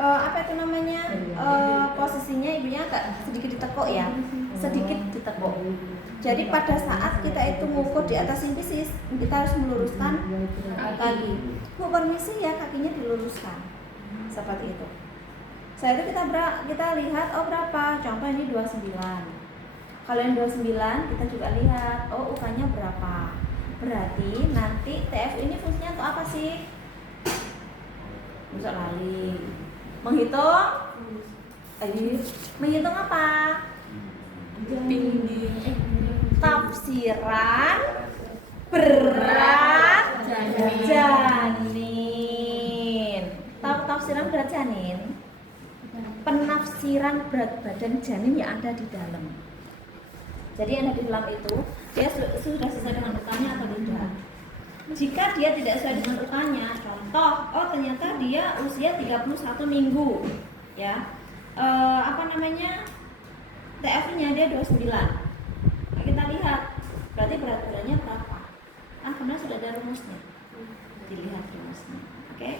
apa itu namanya, posisinya ibunya agak sedikit ditekuk ya, sedikit ditekuk. Jadi pada saat kita itu mengukur di atas simpisis, kita harus meluruskan kaki. Bu, permisi ya, kakinya diluruskan seperti itu. Setelah itu kita lihat, oh berapa, contoh ini 29. Kalau yang 29 kita juga lihat, oh UK-nya berapa. Berarti nanti TF ini fungsinya untuk apa sih? Bisa lali. Menghitung? Menghitung apa? Tafsiran berat janin. Tahu tafsiran berat janin? Penafsiran berat badan janin yang ada di dalam. Jadi yang ada di dalam itu dia sudah sesuai dengan ukanya atau tidak. Jika dia tidak sesuai dengan ukanya, contoh, oh ternyata dia usia 31 minggu, ya, TF-nya dia 29. Nah, kita lihat, berarti berat badannya berapa? Kan sebenarnya sudah ada rumusnya, dilihat rumusnya, oke?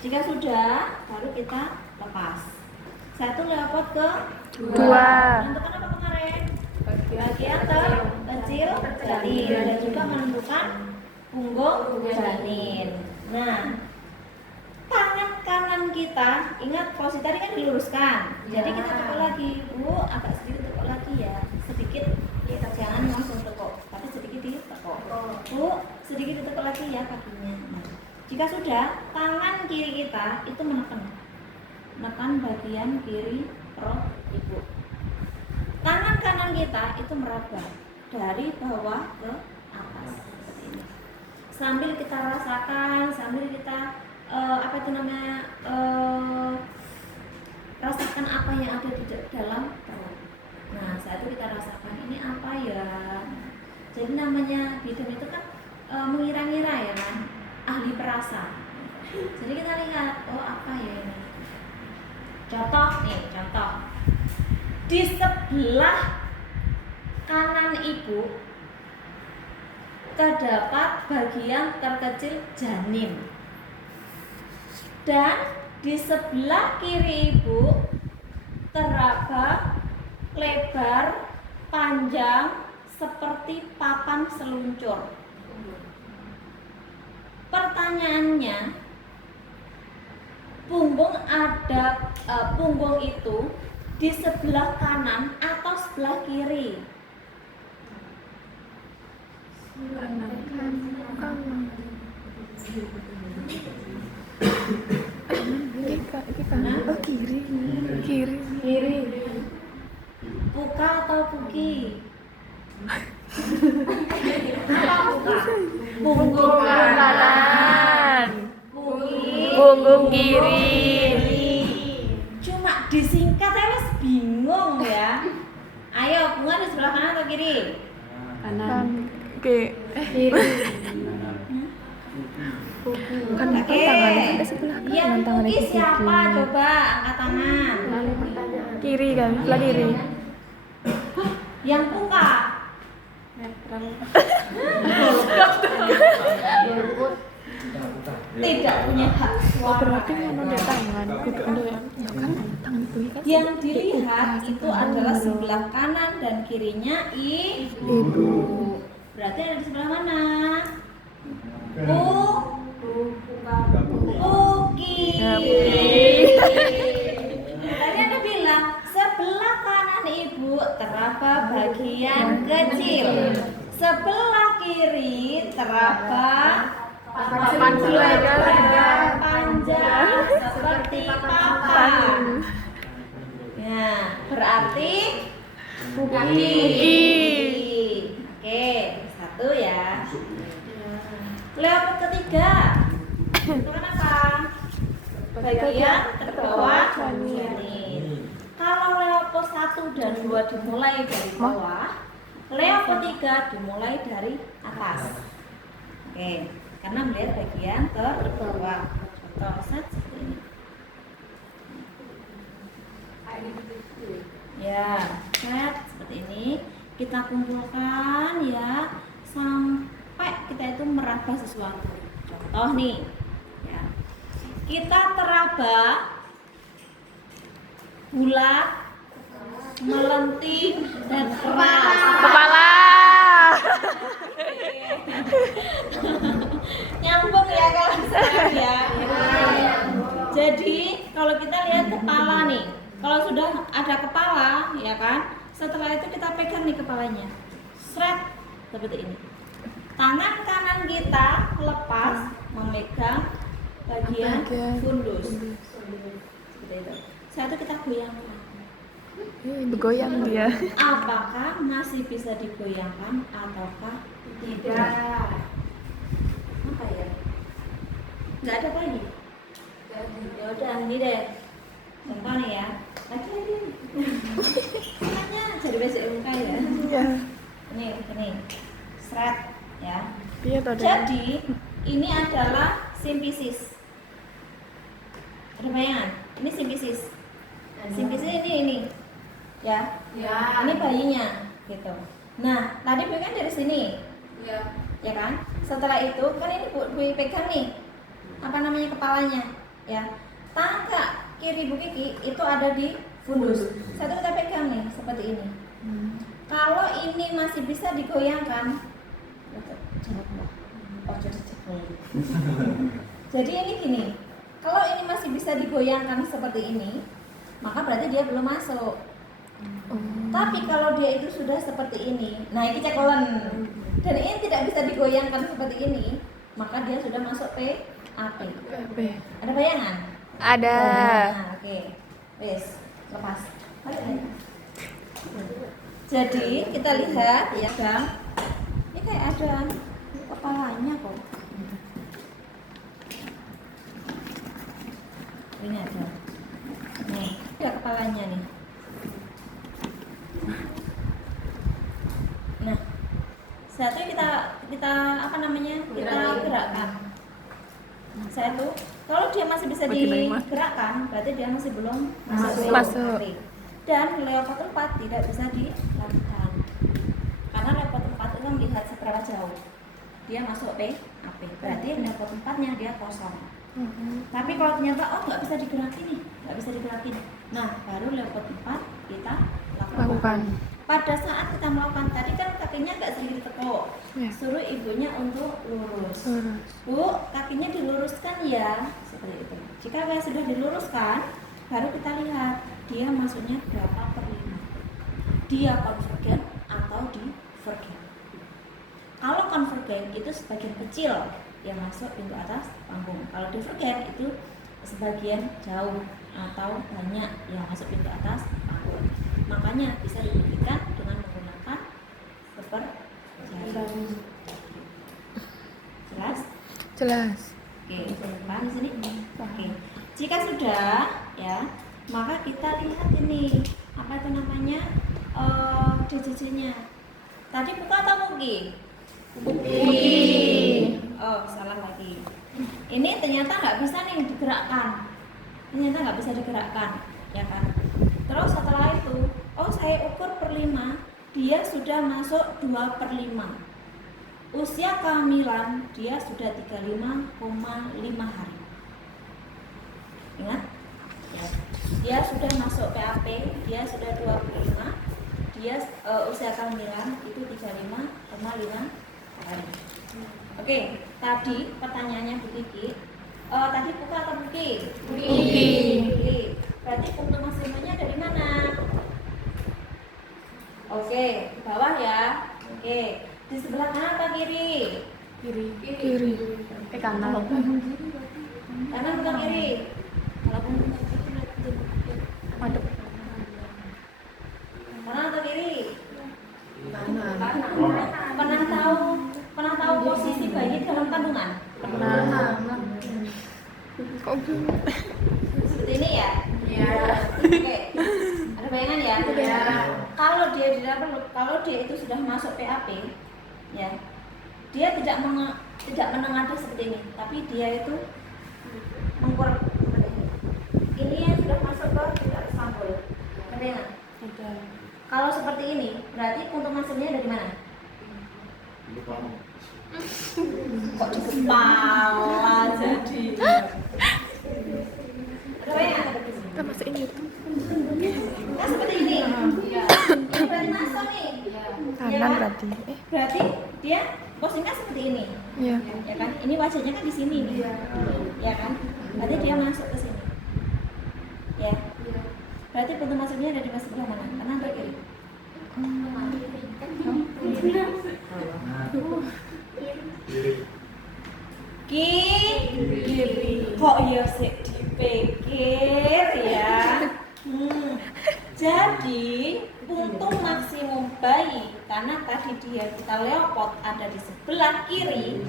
Jika sudah, baru kita lepas. Satu leopard ke 2. Menentukan apa kemarin? Bagian terkecil janin dan juga menentukan punggung janin. Nah, tangan kanan kita, ingat posisi tadi kan diluruskan. Jadi kita tekuk lagi, Bu, agak sedikit tekuk lagi ya. Sedikit, kita jangan langsung tekuk, tapi sedikit ditekuk. Bu, sedikit ditekuk lagi ya kakinya. Nah, jika sudah, tangan kiri kita itu menekan bagian kiri perut ibu. Tangan kanan kita itu meraba dari bawah ke atas seperti ini. Sambil kita rasakan, sambil kita rasakan apa yang ada di dalam perut. Nah, saat itu kita rasakan ini apa ya. Jadi namanya bidan itu kan mengira-ngira ya kan, ahli perasa. Jadi kita lihat, oh apa ya ini. Contoh. Di sebelah kanan ibu terdapat bagian terkecil janin. Dan di sebelah kiri ibu teraba lebar panjang seperti papan seluncur. Pertanyaannya, punggung itu di sebelah kanan atau sebelah kiri? Kiri. Puka atau puki? Punggung kanan. Punggung kiri. Cuma disingkat saya mas bingung ya. Ayo, bunga di sebelah kanan atau kiri? Kanan. Kiri. Bukan tangannya sebelah kanan. Yang puki siapa? Coba angkat tangan. Kiri kan, sebelah kiri. Yang puka? Tidak punya hak suara. Berarti mana dia tangan? Kudu ya. Kan tangan itu kan. Yang dilihat itu adalah sebelah kanan dan kirinya ibu. Berarti ada di sebelah mana? Puki. Tadi Anda bilang sebelah kanan ibu teraba bagian kecil, sebelah kiri teraba panjang seperti papan. Ya, berarti puki. Oke, satu ya. Leopard ketiga. Itu kan apa? Bagian terbawah janin. Kalau leopard 1 dan 2 dimulai dari bawah, leopard 3 dimulai dari atas. Oke, karena melihat bagian terbawah. Contoh seperti ini. Ya, seperti ini. Kita kumpulkan ya sampai kita itu meraba sesuatu. Contoh nih, ya. kita teraba, bulat, melenting, dan keras. Kepala. Nyambung ya kalau sekarang ya. Jadi kalau kita lihat kepala nih, kalau sudah ada kepala ya kan, setelah itu kita pegang nih kepalanya, seret seperti ini. Tangan kanan kita lepas memegang bagian fundus. Seperti itu. Satu kita goyangkan. Bergoyang dia. Apakah masih bisa digoyangkan ataukah tidak? Apa ya? Nggak ada lagi. Ya udah ini deh. Contoh nih ya. Lagi. Makanya jadi basic muka ya. Iya. Ini. Seret ya. Iya tadi. Jadi ini adalah simpisis. Ada bayangan? Ini simpisis. Simpisis ini. Ya. Ini bayinya gitu. Nah, tadi pegang dari sini. Ya kan? Setelah itu kan ini Bu pegang nih. Apa namanya kepalanya? Ya. Tangga kiri Bu Kiki itu ada di fundus. Satu kita pegang nih seperti ini. Kalau ini masih bisa digoyangkan, jadi ini gini. Kalau ini masih bisa digoyangkan seperti ini, maka berarti dia belum masuk. Tapi kalau dia itu sudah seperti ini, nah ini cekolen, dan ini tidak bisa digoyangkan seperti ini, maka dia sudah masuk PAP. Ada bayangan? Ada. Nah, oke. Wes, lepas. Jadi kita lihat ya Bang, ini kayak ada kepalanya kok. Ini ada. Nih, ada kepalanya nih. Nah, satu kita apa namanya? Kita gerakkan. Satu, kalau dia masih bisa digerakkan, berarti dia masih belum masuk. Dan leopard 4 tidak bisa dilakukan. Karena leopard 4 itu melihat seberapa jauh dia masuk PAP. Berarti leopard 4-nya dia kosong. Tapi kalau ternyata nggak bisa digerakin, nah baru leopard 4 kita lakukan. Pada saat kita melakukan tadi kan kakinya agak sedikit tekuk, suruh ibunya untuk lurus. Bu, kakinya diluruskan ya, seperti itu. Jika sudah diluruskan, baru kita lihat dia masuknya berapa per 5. Dia konvergen atau divergen. Kalau konvergen itu sebagian kecil yang masuk pintu atas panggung. Kalau divergen itu sebagian jauh atau banyak yang masuk pintu atas panggung. Makanya bisa dibuktikan dengan menggunakan seper jari. Jelas? Oke, paham di sini? Oke. Jika sudah ya, maka kita lihat ini apa itu namanya DJJ-nya. Tadi buka atau mugi? Mugi. Oh, salah lagi. Ini ternyata nggak bisa nih digerakkan. Ya kan? Terus setelah itu, saya ukur per 5, dia sudah masuk 2/5. Usia kehamilan dia sudah 35,5 hari. Ingat? Ya. Dia sudah masuk PAP, dia sudah 25. Dia usia kehamilan itu 35,5 hari. Oke, tadi pertanyaannya Bu Kiki. Tadi buka atau Buki? Buki. Berarti punktu maksimumnya dari mana? Oke, di bawah ya. Oke, di sebelah kanan atau kiri? Kiri. Kanan. Kanan atau kiri? Walaupun Madep. kanan atau kiri? Kanan. Pernah tahu posisi bayi dalam kandungan? Pernah. Kok gini? Seperti ini ya? Iya. Oke. Ada bayangan ya? Iya. Kalau dia itu sudah masuk PAP, ya, dia tidak menengadah seperti ini, tapi dia itu mengkurang seperti ini. Ini yang sudah masuk ke tidak sampul. Ada yang? Kalau seperti ini, berarti puntung masuknya dari mana? Kok di kepala jadi? Masukin YouTube. Kan seperti ini. Ini berarti masuk nih. Kanan kan? berarti. Berarti dia posisinya seperti ini. Iya. Ya kan? Ini wajahnya kan di sini nih. Ya kan? Berarti dia masuk ke sini. Ya. Berarti pintu masuknya ada di sebelah mana? Kanan atau kiri? Kiri. Kok ya sih dipikir ya? Jadi untuk maksimum bayi, karena tadi kita leopard ada di sebelah kiri,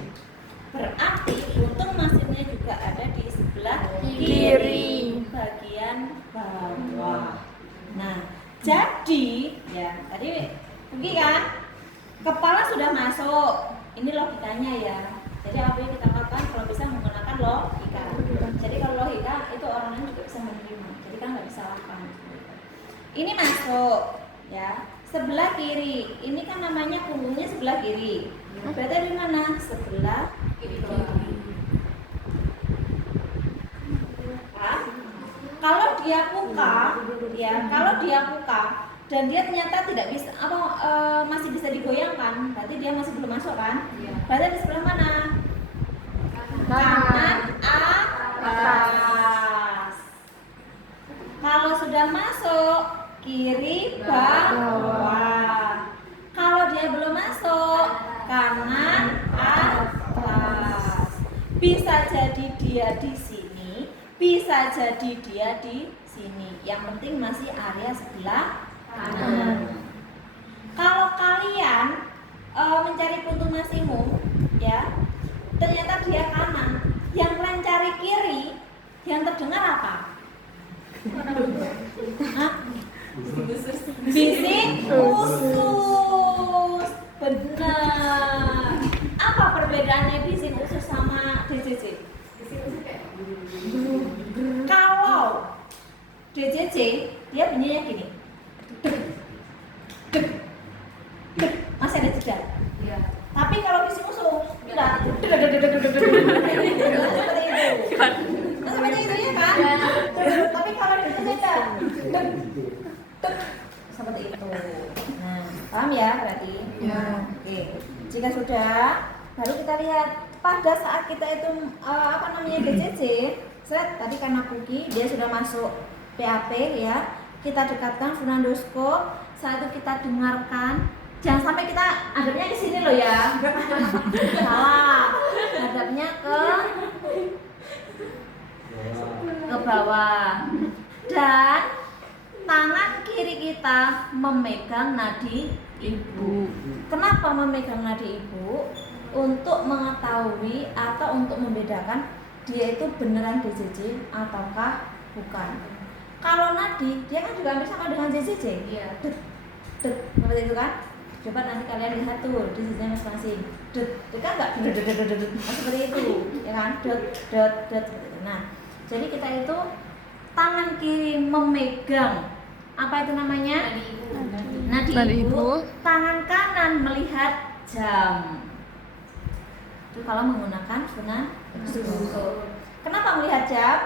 berarti untung maksimumnya juga ada di sebelah kiri bagian bawah. Nah, jadi ya tadi pergi kan, kepala sudah masuk. Ini logikanya ya. Jadi apa yang kita lakukan kalau bisa menggunakan logika. Jadi kalau logika itu orang lain juga bisa menerima. Jadi kan nggak disalahkan. Ini masuk ya sebelah kiri. Ini kan namanya punggungnya sebelah kiri. Berarti di mana? Sebelah kiri. Kalau dia buka, ya kalau dia buka dan dia ternyata tidak bisa masih bisa digoyangkan, berarti dia masih belum masuk kan? Berarti di sebelah mana? Kanan atas. Kalau sudah masuk, kiri bawah. Kalau dia belum masuk, kanan atas. Bisa jadi dia di sini, bisa jadi dia di sini. Yang penting masih area sebelah kanan. Kalau kalian mencari pintu maksimum, ya ternyata dia kanan, yang kalian cari kiri, yang terdengar apa? Bising usus. Benar. Apa perbedaannya bising usus sama DJJ? Kalau DJJ dia bunyinya gini. Masih ada jeda. Tapi kalau bising usus enggak. Seperti itu. Seperti itu ya kan? Tapi kalau DJJ enggak. Seperti itu. Nah, paham ya berarti? Ya. Oke. Jika sudah, baru kita lihat pada saat kita itu DJJ, tadi karena Puki dia sudah masuk PAP ya. Kita dekatkan funandoskop, saat itu kita dengarkan. Jangan sampai kita hadapnya ke sini loh ya. Salah. Hadapnya ke bawah. Dan tangan kiri kita memegang nadi ibu. Kenapa memegang nadi ibu? Untuk mengetahui atau untuk membedakan dia itu beneran DJJ ataukah bukan. Kalau nadi, dia kan juga hampir sama dengan DJJ. Iya. Seperti itu kan? Coba nanti kalian lihat tuh DJJ masing-masing. Dia kan nggak seperti itu, ya kan? Nah, jadi kita itu tangan kiri memegang apa itu namanya? Nadi ibu. Tangan kanan melihat jam. Itu kalau menggunakan sunan. Kenapa melihat jam?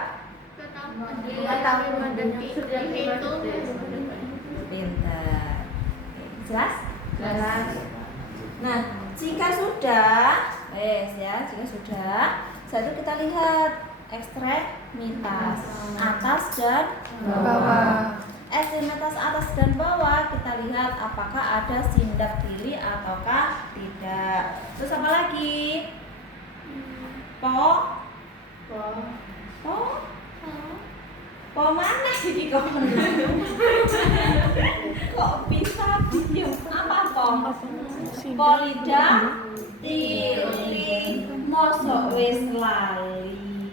Pintar. Jelas? Jelas. Nah, jika sudah, jika sudah, saat itu kita lihat ekstremitas atas dan bawah. Ekstremitas atas dan bawah kita lihat apakah ada sindak kiri ataukah tidak. Terus apa lagi? Po mana sih kok? Kok bisa diem? Apa po? Polidam tili mosok wis lali.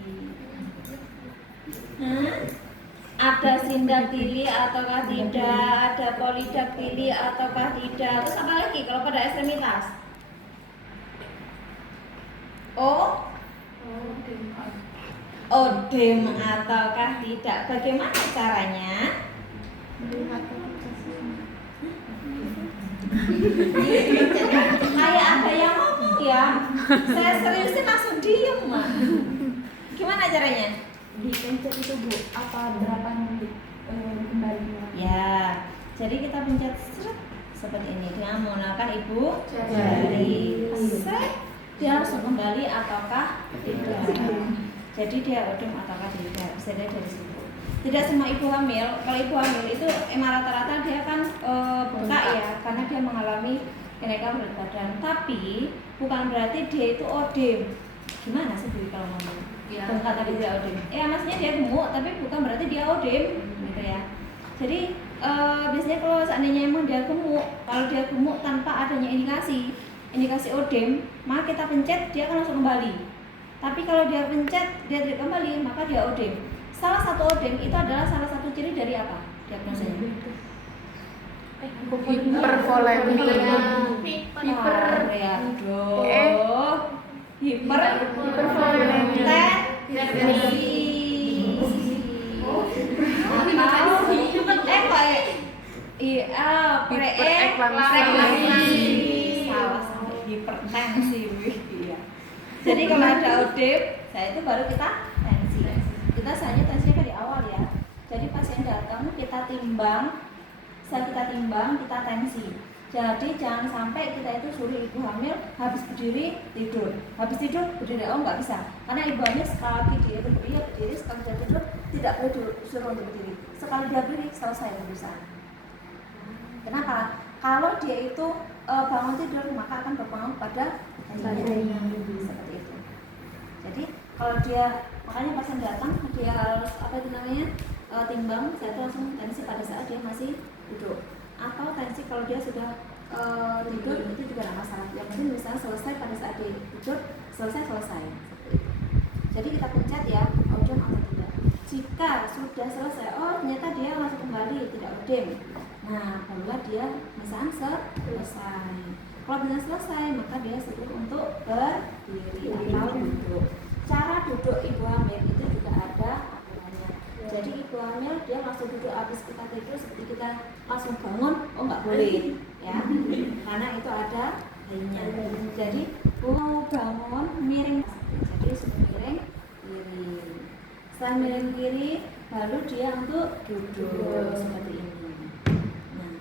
Ada sindaktili ataukah tidak? Ada polidaktili ataukah tidak? Terus apa lagi kalau pada ekstremitas? Odem ataukah tidak? Bagaimana caranya? Kayak ada yang ngomong ya. Saya seriusin langsung diem mah. Gimana caranya? dipencet itu Bu, apa berapa menit kembalinya? Ya, jadi kita pencet seret seperti ini dengan menggunakan ibu Jari. seret, dia langsung kembali ataukah tidak. Jadi dia odem ataukah tidak, bisa dilihat dari situ. Tidak semua ibu hamil, kalau ibu hamil itu emang rata-rata dia kan bengkak ya, karena dia mengalami kenaikan berat badan. Tapi bukan berarti dia itu odem. Gimana sih Dewi kalau ngomong? Ya. Bengkak tapi tidak odem. Ya maksudnya dia gemuk, tapi bukan berarti dia odem, gitu ya. Jadi biasanya kalau seandainya emang dia gemuk, kalau dia gemuk tanpa adanya indikasi odem, maka kita pencet dia akan langsung kembali. Tapi kalau dia pencet dia tidak kembali, maka dia odem. Salah satu odem itu adalah salah satu ciri dari apa? Diagnosanya. Hipervolemi. Hipervolemi. Hipertensi. Iya. Jadi kalau ada odem, saya itu baru kita tensi. Kita saja tensinya dari awal ya. Jadi pasien datang kita timbang, kita tensi. Jadi jangan sampai kita itu suruh ibu hamil habis berdiri tidur, habis tidur berdiri, oh nggak bisa. Karena ibu hamil sekali dia berdiri, sekali dia tidur tidak boleh disuruh untuk berdiri. Sekali dia berdiri selesai urusan. Kenapa? Kalau dia itu bangun tidur maka akan berpengaruh pada tensinya seperti itu. Jadi kalau dia, makanya pasien datang dia harus timbang, saya itu langsung tensi pada saat dia masih duduk. Atau tensi kalau dia sudah tidur itu juga tidak masalah. Yang penting misalnya selesai pada saat dia tidur, selesai. Jadi kita pencet ya, odem atau tidak. Jika sudah selesai, oh ternyata dia langsung kembali tidak odem. Nah, barulah dia misalnya selesai. Kalau bisa selesai, maka dia suruh untuk berdiri atau duduk. Cara duduk ibu hamil itu juga ada aturannya. Jadi ibu hamil dia langsung duduk habis kita tidur seperti kita langsung bangun, oh nggak boleh ya, karena itu ada bayinya. Jadi mau bangun miring, jadi sudah miring kiri. Setelah miring kiri, baru dia untuk duduk seperti ini. Nah,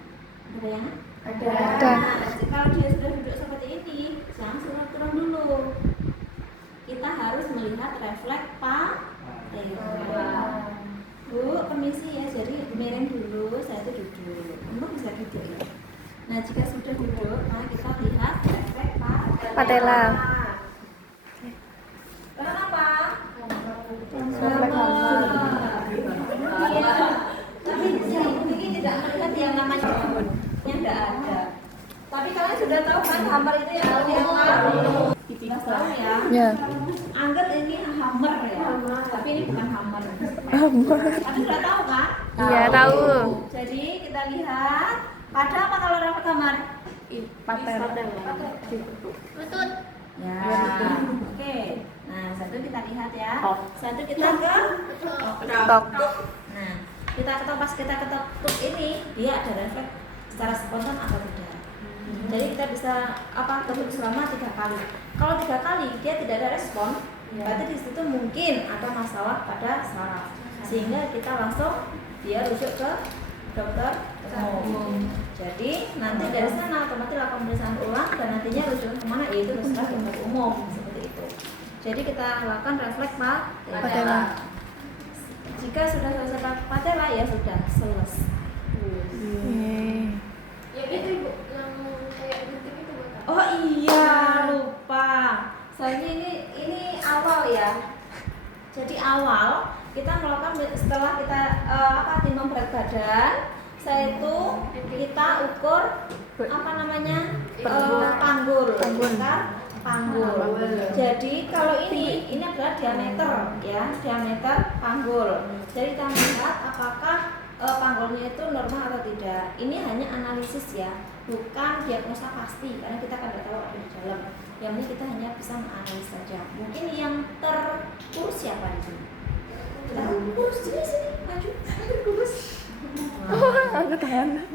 ada yang ada. Nah, kalau dia sudah duduk seperti ini, jangan suruh turun dulu. Kita harus melihat refleks patella. Bu, permisi ya, jadi miring dulu, saya itu duduk. Untuk bisa duduk ya. Nah, jika sudah duduk, maka kita lihat refleks patella. Kenapa? Tapi ini tidak melihat yang namanya yang tidak ada. Tapi kalian sudah tahu kan hammer itu yang apa? Tahu ya. Ya. Anggap ini hammer ya. Tapi ini bukan hammer. Tapi sudah tahu kan? Iya, tahu. Jadi kita lihat pada apa kalau refleks hammer? Patella. Lutut. Ya. Oke. Nah, satu kita lihat ya. Satu kita Tok. Nah, kita ketok, pas kita ketok ini dia ada refleks secara spontan atau tidak. Jadi kita bisa ketuk selama 3 kali. Kalau 3 kali dia tidak ada respon, berarti di situ mungkin ada masalah pada saraf. Sehingga kita langsung dia rujuk ke dokter umum. Jadi nanti dari sana otomatis lakukan pemeriksaan ulang dan nantinya rujuk kemana? Yaitu ke dokter umum seperti itu. Jadi kita lakukan refleks patella. Jika sudah selesai patella ya sudah selesai. Ya itu Ibu, yang kayak gunting itu buat apa? Oh iya, lupa. Soalnya ini awal ya. Jadi awal kita melakukan setelah kita timbang berat badan, saya itu kita ukur panggul. Panggul. Jadi kalau ini adalah diameter ya, diameter panggul. Jadi kita melihat apakah panggulnya itu normal atau tidak. Ini hanya analisis ya, bukan diagnosa pasti karena kita tidak tahu ada di dalam. Yang ini kita hanya bisa menganalisis saja. Mungkin yang terkurus siapa di sini? Kita kurus sini maju, kurus. Aku tahan.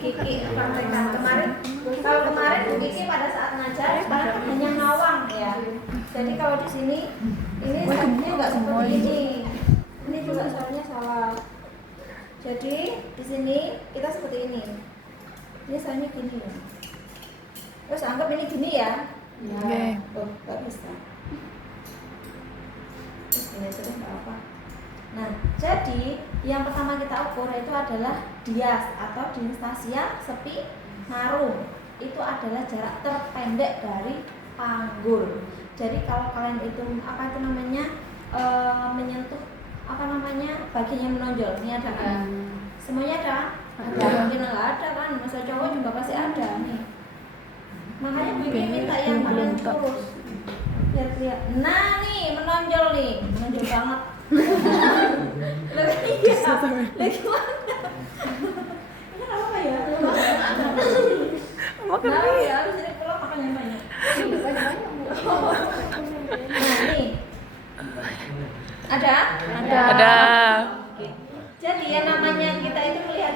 Kiki praktekan kemarin. Kalau kemarin Bu Kiki pada saat ngajar sekarang hanya ngawang ya. Jadi kalau di sini ini sebenarnya nggak seperti ini. juga soalnya salah. Jadi di sini kita seperti ini. Ini soalnya gini ya. Terus anggap ini gini ya. Oke. Oh, nggak bisa. Terus gini aja deh, nggak apa. Nah, jadi yang pertama kita ukur itu adalah dias atau distasia spinarum. Itu adalah jarak terpendek dari panggul. Jadi kalau kalian itu menyentuh bagian yang menonjol, ini ada kan? Semuanya ada? Ada. Mungkin nggak ada kan? Masa cowok juga pasti ada nih. Makanya bikin minta yang paling lurus biar kelihatan. Nah nih menonjol banget. Lebih iya. Lagi mana? Ini apa ya? Makan Nah, ya harus ini pulang makan yang banyak. Nah nih ada? Ada. Oke. Jadi yang namanya kita itu melihat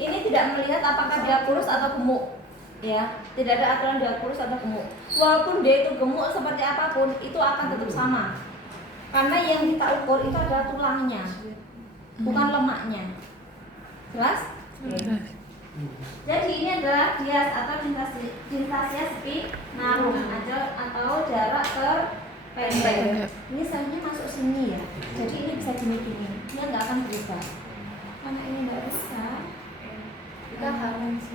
ini tidak melihat apakah dia kurus atau gemuk. Ya, tidak ada aturan dia kurus atau gemuk. Walaupun dia itu gemuk seperti apapun, itu akan tetap sama. Karena yang kita ukur itu adalah tulangnya, bukan lemaknya. Jelas? Jadi ini adalah dias atau distasia spinarum atau jarak terpendek. Ini selnya masuk sini ya. Jadi ini bisa gini-gini. Dia nggak akan berubah. Karena ini nggak bisa. Kita harus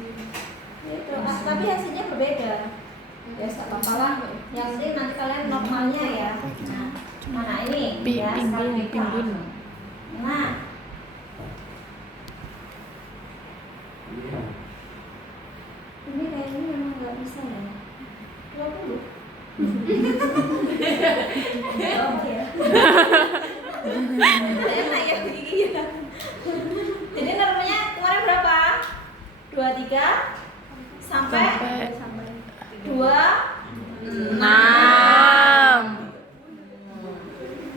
itu, tapi hasilnya berbeda. Ya nggak apa-apa lah. Yang penting nanti kalian normalnya ya. Nah, mana ini? Ya, Pinggul. Nah, ini kayaknya memang nggak bisa ya. 20. Oke. Enak ya begini ya. Jadi normalnya kemarin berapa? 23 sampai 26.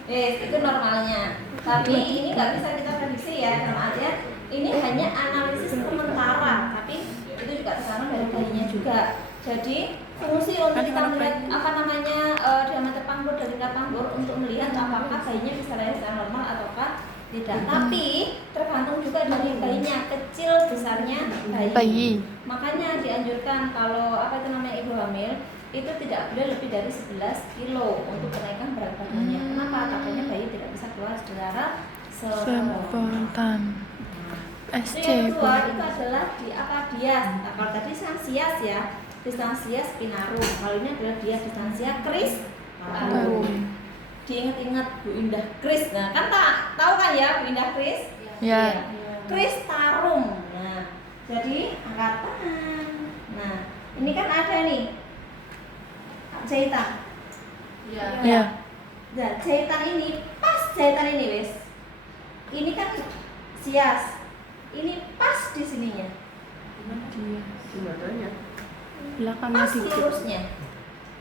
Itu normalnya. Tapi ini nggak bisa kita prediksi ya, dalam artian ini hanya analisis sementara. Tapi itu juga tergantung dari bayinya juga. Jadi fungsi untuk kita melihat diameter panggul dan tingkat panggul untuk melihat apakah bayinya bisa lahir secara normal ataukah tidak. Tapi tergantung juga dari bayinya, kecil besarnya bayi. Makanya dianjurkan kalau ibu hamil itu tidak boleh lebih dari 11 kilo untuk kenaikan berat badannya. Kenapa? Takutnya bayi tidak bisa keluar secara Spontan. Yang kedua itu adalah dias. Nah, kalau tadi distansias ya, distansia spinarum. Kalau ini adalah dias distansia kristarum. Diingat-ingat Bu Indah Kris. Nah, kan tahu kan ya Bu Indah Kris? Ya. Kristarum. Nah, jadi angkat tangan. Nah, ini kan ada nih jahitan. Ya. Nah, jahitan ini pas jahitan ini wes. Ini kan sias. Ini pas di sininya. Belakangnya Pas dikit. lurusnya.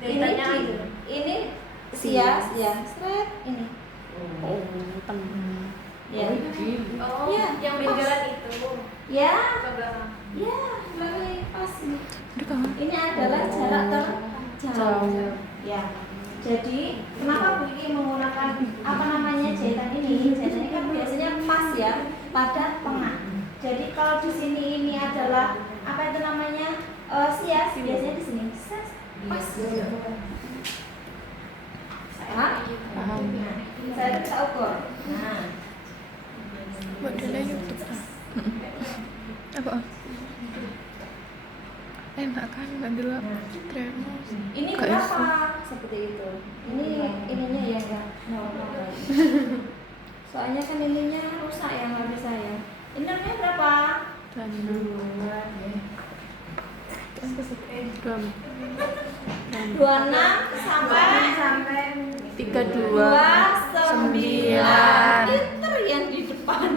Ini sias ya, seret ini. Ya. Oh, Ya, yang pas. bengkelan itu Ya, ke belakang. ya, lebih pas ini. Aduh, kangen. Ini adalah jarak terjauh. Ya. Jadi, kenapa Bu Iki menggunakan jahitan ini? Jahitan ini kan biasanya pas ya pada tengah. Jadi kalau di sini ini adalah sias, biasanya di sini pas. Paham. Nah, saya bisa ukur. Nah, Modelnya YouTube. Apa? Enak kan nanti lah tremor. ini Gak berapa? iso. Seperti itu. Ininya ya enggak normal. Soalnya kan ininya rusak ya, nggak bisa ya. Innernya berapa? Dan 26 sampai 32 29. Pinter yang di depan.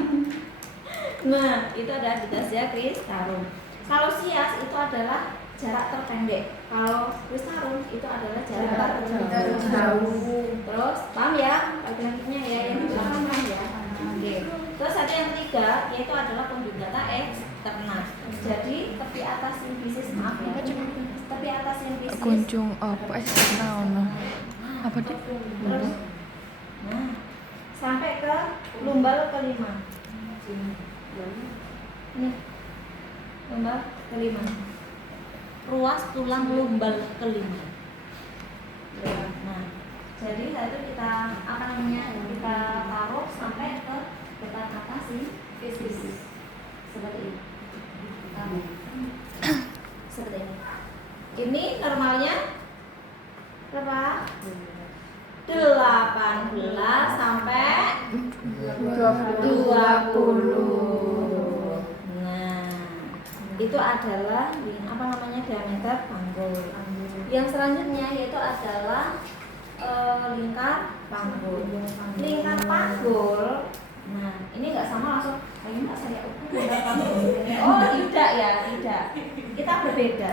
Nah, itu ada distasia kristarum. Kalau sias itu adalah jarak terpendek. Kalau kristarum itu adalah jarak terjauh. Terus paham ya? Grafiknya ya yang di belakang kan ya. Oke. Terus ada yang ketiga yaitu adalah kondudata eksterna. Jadi tepi atas simfisis tepi atas simfisis. kunjung apa eksternal no. Apa deh? Terus, nah, sampai ke lumbal kelima. Nih, lumbal kelima. Ruas tulang lumbal kelima. Nah, jadi itu kita apa namanya? Kita taruh sampai ke depan atas sih. Seperti ini. Seperti ini. Ini normalnya berapa? 18 sampai 20. Nah, itu adalah apa namanya diameter panggul. Yang selanjutnya yaitu adalah lingkar panggul. Lingkar panggul. Nah, ini nggak sama langsung. Ini nggak saya ukur lingkar panggul. Oh tidak ya, tidak. Kita berbeda.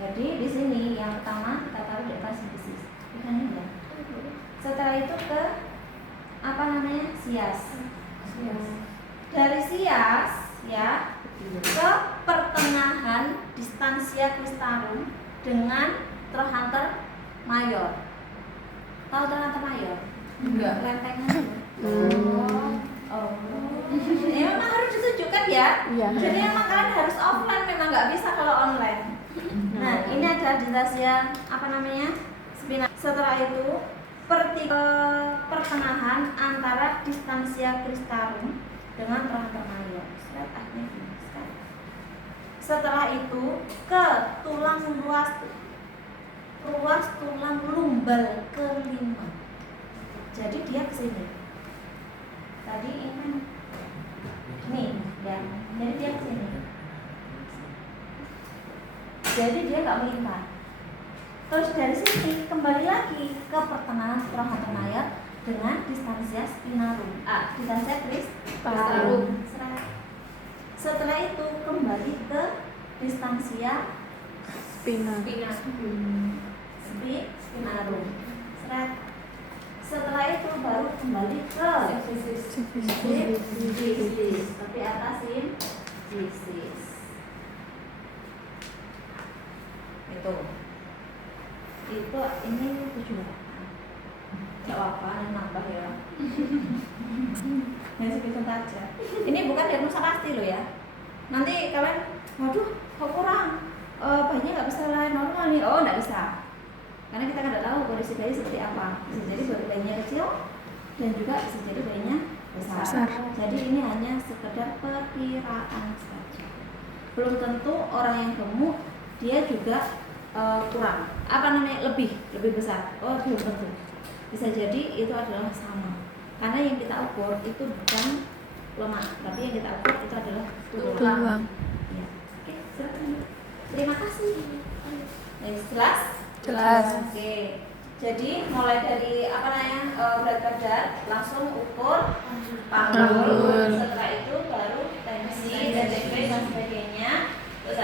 Jadi di sini yang pertama kita taruh di atas sisis. Ini enggak. Setelah itu ke apa namanya sias. Dari sias ya ke pertengahan distansia cristarum dengan trochanter mayor. Tahu trochanter mayor? Enggak. Lentengan. Oh. Ya, memang harus ditunjukkan ya. Iya. Jadi memang kalian harus offline, memang nggak bisa kalau online. Nah, ini adalah distansia apa namanya? Spinal. Setelah itu pertengahan antara distansia cristarum dengan trochanter mayor. Setelah itu ke tulang ruas tulang lumbal kelima. Jadi dia ke sini. Tadi ini kan nih, ya. Jadi dia ke sini. Jadi dia nggak melingkar. Terus dari sini kembali lagi ke pertengahan trochanter mayor dengan distansia spinarum. Distansia cristarum. Setelah itu kembali ke distansia spinarum. Setelah itu baru kembali ke sisis. Tapi atasin sisis. Itu ini 7. Gak apa-apa, nambah ya. Yang sebentar aja. Ini bukan diagnosa pasti loh ya. Nanti kalian, waduh, kok kurang, bayinya nggak bisa lahir normal nih. Oh, nggak bisa. Karena kita nggak tahu kondisi bayi seperti apa. Bisa jadi bayinya kecil dan juga bisa jadi bayinya besar. Jadi ini hanya sekedar perkiraan saja. Belum tentu orang yang gemuk dia juga kurang. Apa namanya lebih besar. Oh, belum tentu. Bisa jadi itu adalah sama. Karena yang kita ukur itu bukan lemak, tapi yang kita ukur itu adalah tulang. Ya. Oke, silakan. Terima kasih. Jelas? Oke. Jadi mulai dari apa namanya berat badan langsung ukur panggul. Setelah itu baru tensi, DTP dan sebagainya. Terus